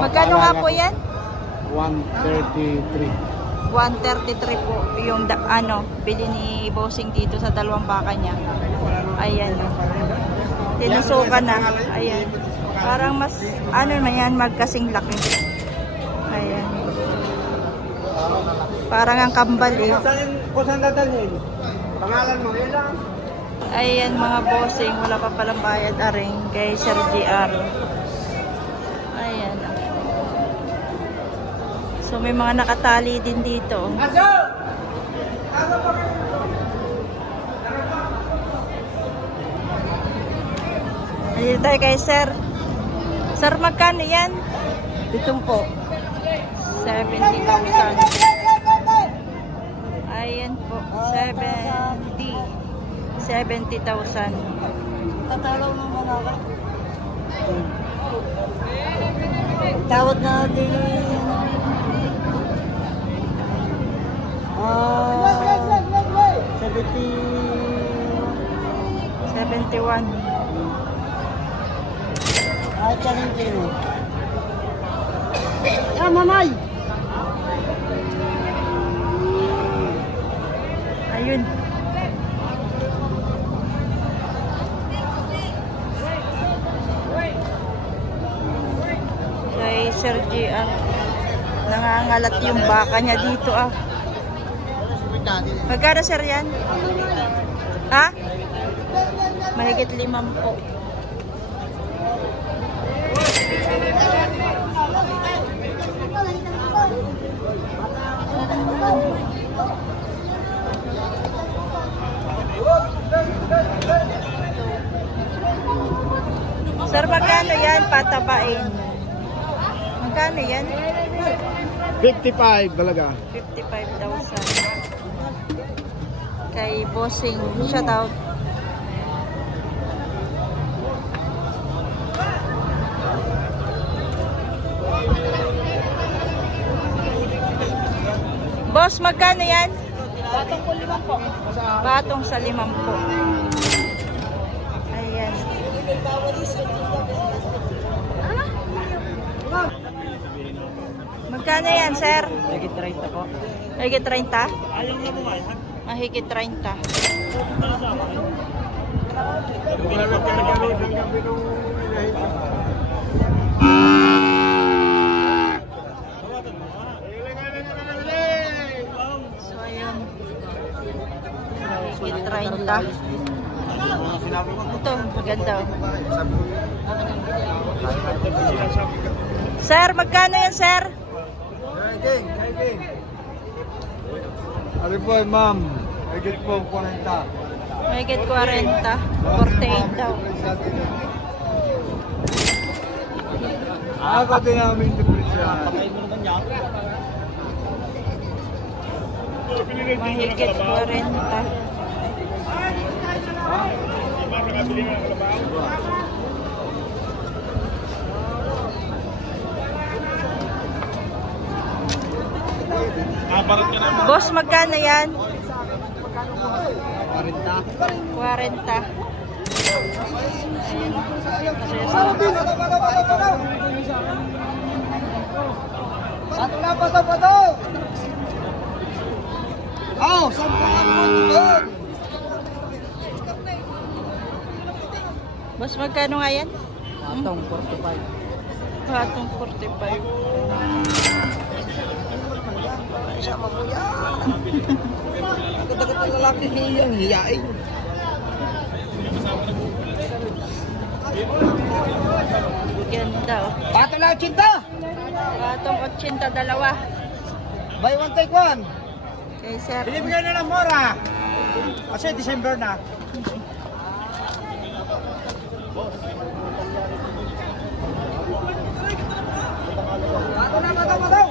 Magkano nga po yan? 133. 133 po yung bili ni Bossing dito sa dalawang baka niya. Ayan. Tinusukan na. Ayan. Parang mas, naman yan, magkasing laki. Ayan. Parang ang kambal eh. Kung saan dadalhin? Pangalan mo, yun lang. Ayan mga Bossing, wala pa palang bayad aring kay Sir JR. Ayan. So may mga nakatali din dito. Ayan tayo kay Sir. Sir, magkano yan? Itong po. 70,000. Ayan po. 70,000. Tatalaw ng mga ka. Tawad na din. 71. Ay, challenge din. Mamay! Ayun. Kay Sir JR. Nangangalat yung baka niya dito Magkano sir yan? Ha? Mahigit 5 po. Sir, magkano yan? Patabain. Magkano yan? 55 talaga. 55,000. Kay Bossing. Shout out. Boss, magkano yan? Batong po 5 po. Batong sa 5 po. Ayan. Magkano yan, sir? Higit 30 po. Higit 30? Mahigit 30. So, ayun. Mahigit 30. Ito, maganda. Sir, magkano yan, sir? Ano po, ma'am? Higit po 40. Mahigit 40. 48 daw. Ako din namin depresya. Mahigit 40. Boss, magkano yan? 40. 40. Pato! Oh, sampai mo doon. Boss, magkano nga yan? Patong 45. Patong 45. Sama mo yan. Dagat na lalaki hiyang hiyain. Ganda Pato lang 80. Patong 80, dalawa. Buy one take one. Okay, sir. Binibigyan na ng mora. Kasi December na. Pato.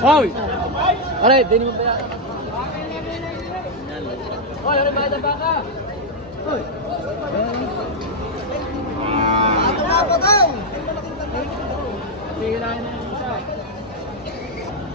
Hoy! Aray, di naman ba? Hoy, ano ba yung baka? Hoy! Pato daw!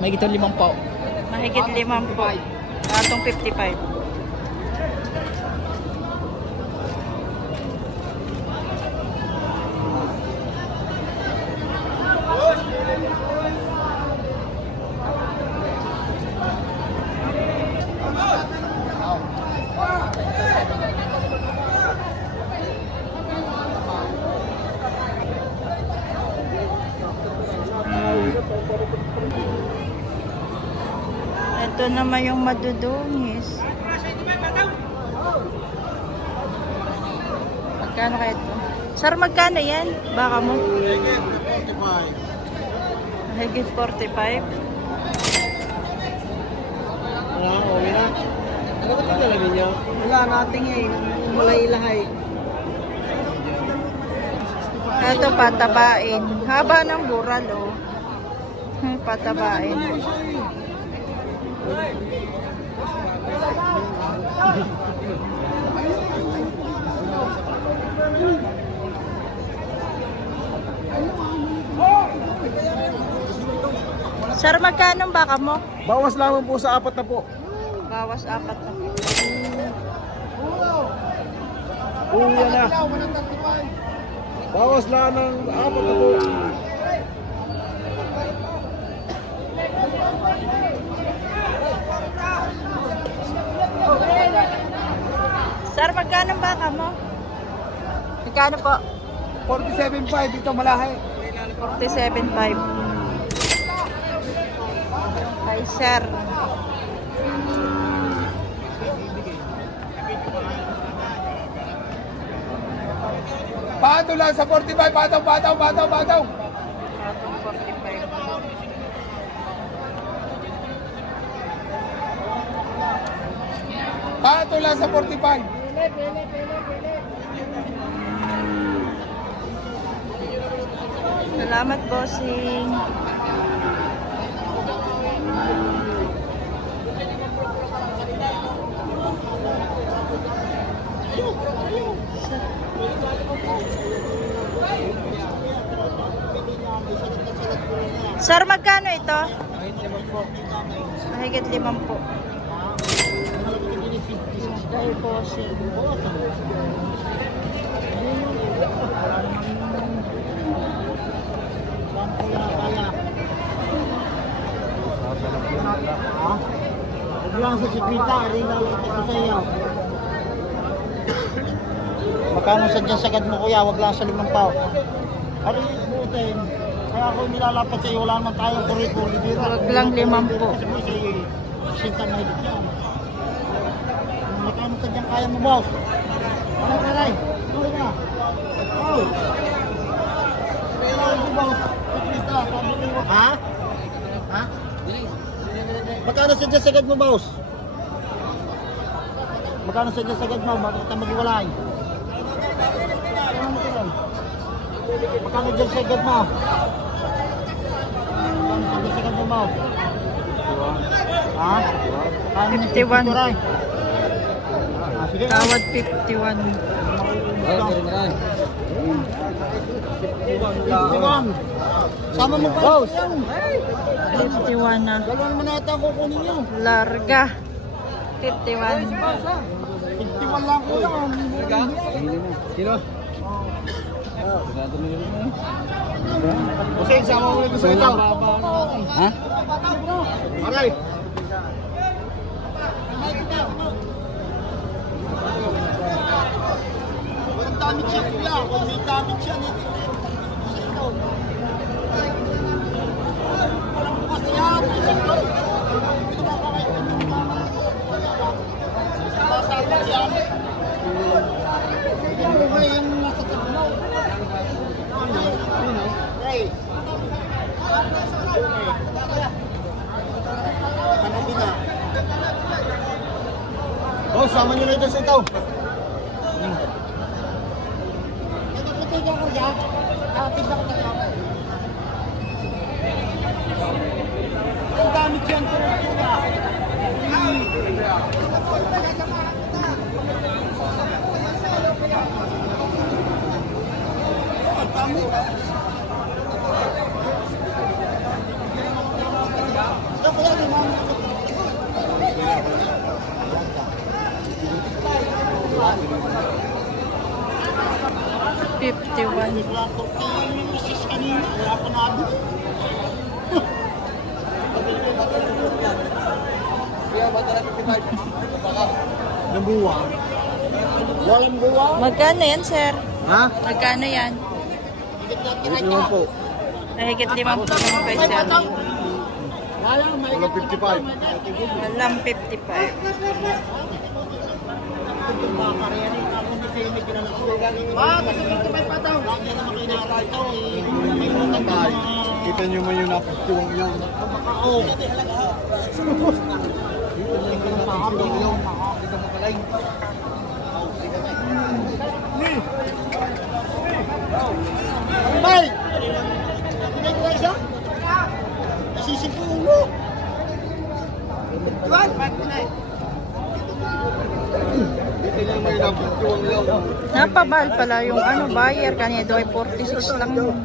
May gitong 5 po. Mahigit 5 po. Atong 55. Ito naman yung madudungis. Magkano kaya ito? Sir, magkano yan? Baka mo? Higit 45. Wala nating eh. Malay-lahay. Ito patabain. Haba ng bural, oh. Patabain. Sir, magkano baka mo? Bawas lamang po sa 4 na po. Bawas 4 na po. Uwi na. Bawas lang ng 4 na po. Sir, magkano baka mo? Magkano po? 47.5 dito malahay. 47.5. Hi, sir. Pato lang sa 45. Bataw. Atong 45. Pato lang sa 45. Salamat, bossing. Sir, magkano ito? Mahigit 5 po. Dahil bossing. Huwag lang sa sikwita, rin lang ito sa iyo. Magkano sa dyan sagad mo kuya, wag lang sa 5 pao. Ari, butin. Kaya ako nilalapat sa iyo, wala naman tayong kuri-kuri. Wag lang 5 po. Kasi mo sa iyo, sinta na higit yan. Magkano sa dyan kaya mo, boss? Aray. Tuloy na. Oh. Ha? Ha? Magkano sa dyan sagad mo, boss? Magkano sa dyan sagad mo? Bakit ka mag-iwalay? Magkano dyan sagad mo? Magkano sa dyan sagad mo, boss? Ha? 51. Sige. Tawad 51. Sama mo pa. Boss. 51 na. Dalawa naman nata ang kukunin nyo. Larga. 51. 51 lang ko lang. Sino? Kasi sama mo nito sa ito. Ha? Aray. Walang damit siya kuya. Kung may damit siya nito. Walang bukas yan. Sasabot yan. Yung nasa tablaw. Hey. Ano na? Oh, sama nyo na ito sa ito. Ang gamit yan po. Ang gamit. 51. Wala ko yung misis kanina. Wala ko nabili. Nabuwa. Walang buwa. Magkano yan, sir? Ha? Magkano yan? Ito naman po. Higit 5 naman kay sir. Walang 55. Walang 55. Kita nyo man yung napagtuwang yan. Oo. Bay! Pinay ko isa? Nasisipulo. Diba? Pinay. Napabal pala yung ano buyer kanina daw ay 46 lang yun.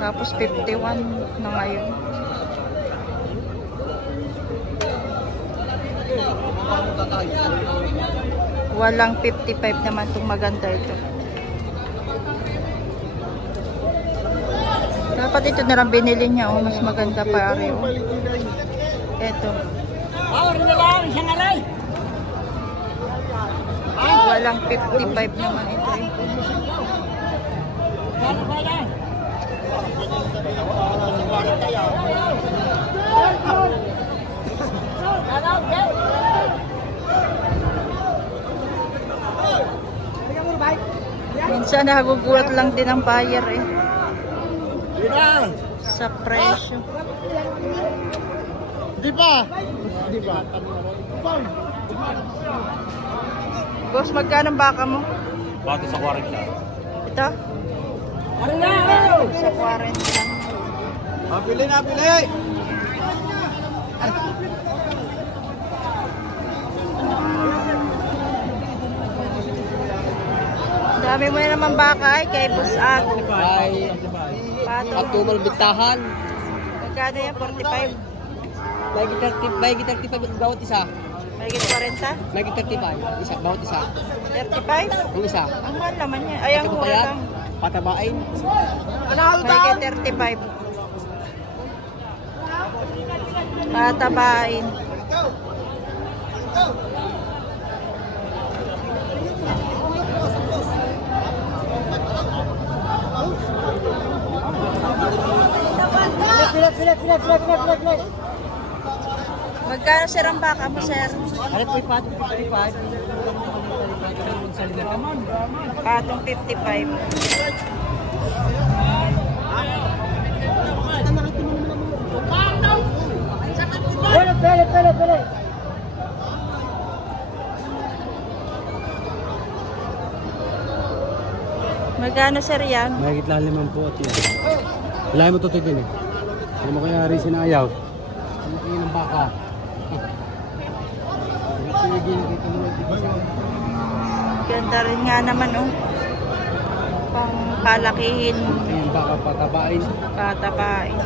Tapos 51 na ngayon. Walang 55 naman itong maganda ito. Dapat ito na lang binili niya, oh, mas maganda pa rin. Oh. Ito. Walang 55 naman ito. Minsan nagugulat lang din ang buyer eh. Sa presyo. Di ba? Di ba? Boss, magkano baka mo? Bato sa 40. Ito? Sa 40 lang. Nabili, nabili! Dami mo na naman baka ay kay Boss Ag. Ay, Pato. patumal bitahan. Magkano yan? 45? May 35 bawat isa. Magigit 40? May 35 isa bawat isa. 35? Yung isa. Ang mahal naman yan. Ay, ang Ito mura pa yan. lang. Patabain. Magigit 35. Patabain. Pilat. Magkano sir ang baka mo, sir? Ano po yung patong 55? Patong 55. Pilat. Magkano sir yan? May gitla 5 po at yan. Wala mo tututin eh. Ano mo kaya rin sinayaw? Ano kayo ng baka? Ganda rin nga naman, oh. Pang palakihin. Ayun baka patabain. Patabain.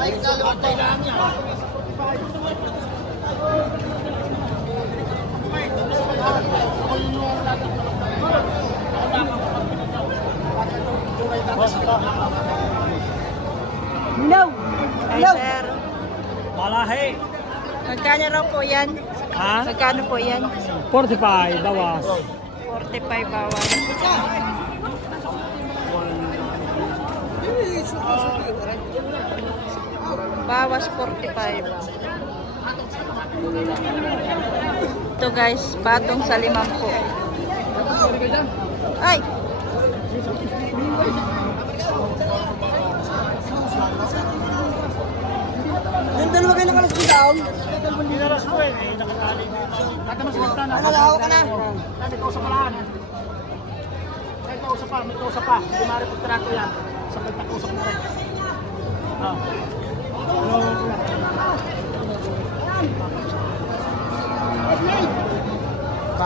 Ay, sir. Malahi. Magkano raw po yan? Ha? Magkano po yan? 45 bawas. 45 bawas. Bawas 45. Ito guys, patong sa 50. Ay! Yung dalawa kayo nakalas ko daw. Pinaras ko eh. Nakatali na yun. Nagkamasagta na. Nalawa ka na. May kausap palaan. May kausap pa. Hindi maaari pagtrato yan. Sa pagkakusap na rin.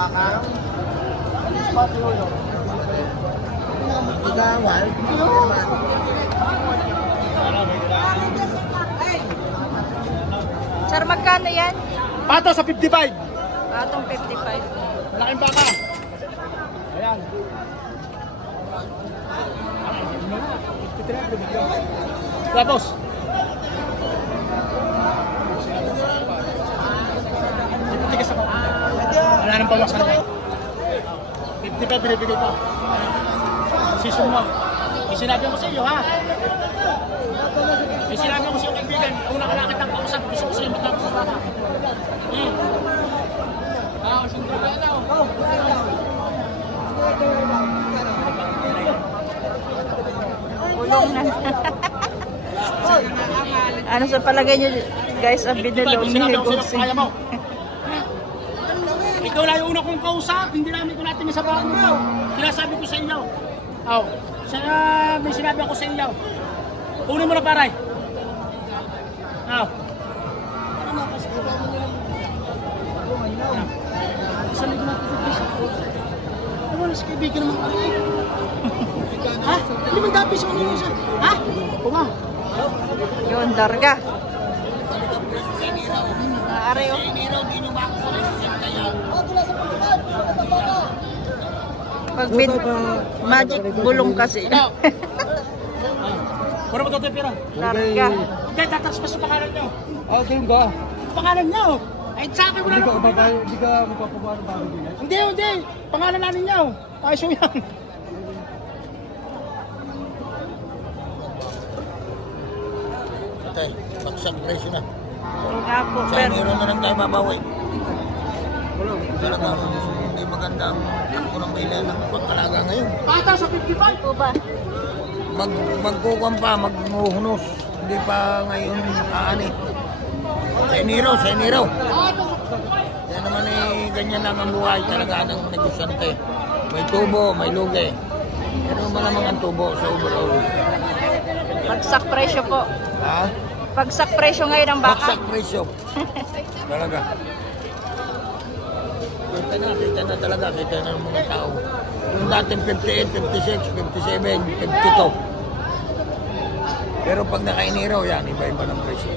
baka. Pati ulo. Igawal. Sir, magkano yan? Pato sa 55. Atong 55. Malaking baka. Ayan. Tapos. Tigas ako. Wala nang pawasan. 55 binibigay ko. Season mo. Sinabi ko sa iyo, ha? Sinabi ko sa iyo, kaibigan. Kung nakalakit ang kausap, gusto ko sa iyo matapos sa baka. Bulong na. Ano sa palagay niyo, guys, ang binulong ni Bossing? Ikaw lang yung una kong kausap, hindi namin ko natin sa baka mo. Sinasabi ko sa inyo. May sinabi ako sa inyo. Kunin mo na paray. Sa ligo natin ito, please. Ano na si kaibigan naman kami? Ha? Hindi man dapat sa kanila siya. Ha? Kumang. Yun, darga. Aray, oh. Pag magic bulong kasi. Puro mo ito, pira. Darga. Hindi, tataas pa sa pangalan nyo. Okay, ba? Pangalan nyo. Ay, sa akin wala na problema. Hindi ka magpapabawa ng bago din. Hindi. Pangalan namin nyo. Ayos mo yan. Tay, baksak presyo na. Oo nga po, Sa pero Enero na lang tayo babawi. Talaga, hindi maganda ang ako ng may ng pagkalaga ngayon. Bata sa 55 po ba? Magkukuhan pa, maghuhunos. Hindi pa ngayon aani. Sa Enero. Yan naman ganyan lang ang buhay talaga ng negosyante. May tubo, may lugi. Pero malamang ang tubo sa overall. Bagsak presyo po. Ha? Bagsak presyo ngayon ang baka. Baksak presyo. Talaga. Kita na talaga. Kita na ng mga tao. Yung dating 58, 56, 57, 52. Pero pag naka-Enero, yan, iba-iba ng presyo.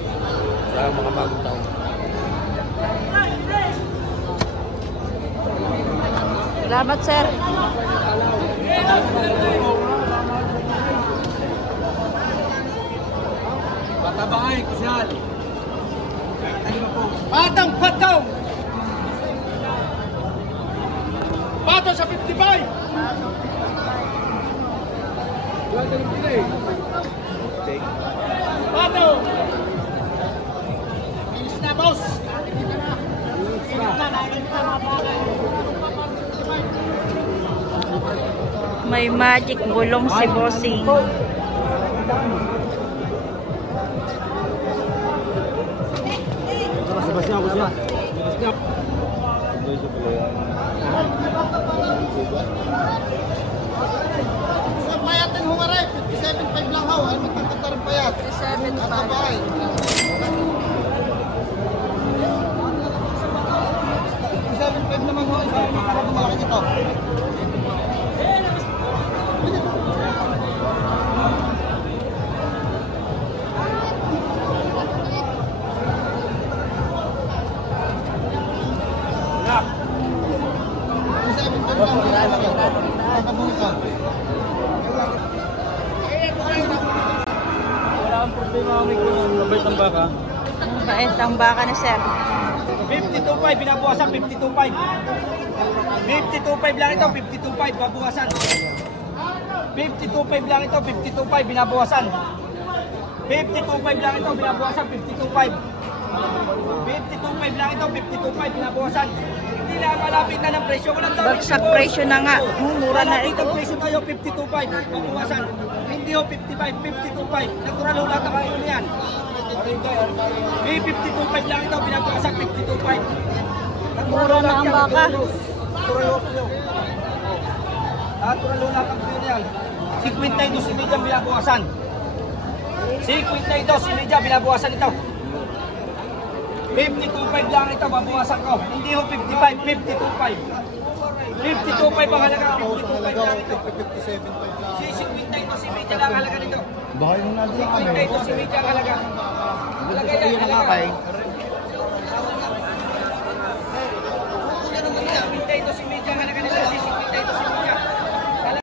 Sa mga bagong taon. Salamat, sir. Batabangay, kusyal. Patang! Pato sa 55! Pato! Bilis na, boss! May magic bulong si Bossing. Sebastian, kusyal. Sa payatin hungaray, 57.5 lang haw, ay magkakatarang payat. 57.5. At sabay. 57.5 naman ho, isa yung makarapong malaki nito. Wala ang problema kami kung mabait ang baka. Mabait ang baka ni sir. 52.5, binabukasan 52.5. 52.5 lang ito, 52.5, babukasan. 52.5 lang ito, 52.5, binabukasan. 52.5 lang ito, binabukasan, 52.5. 52.5 lang ito, 52.5, binabukasan. Hindi na malapit na ng presyo. Bagsak presyo na nga. Mura na Malapit ito. ang presyo tayo, 52.5, babukasan. Hindi ho, 55, 52.5. Natural ho lahat ang kayo niyan. May 52.5 lang ito, binabukasan, 52.5. Mura na ang baka. Natural ho lahat ang kayo niyan. 52 si Media binabukasan. 52 si Media binabukasan ito. 52.5 lang ito, babawasan ko. Hindi ho 55, 52.5. 52.5 ang halaga. 52.5 lang ito. 57.5 lang. Sisikwintay ito, si Mecha lang halaga nito. Bakit nung nandun kami? Sikwintay ito, si Mecha ang halaga. Halaga yan, halaga.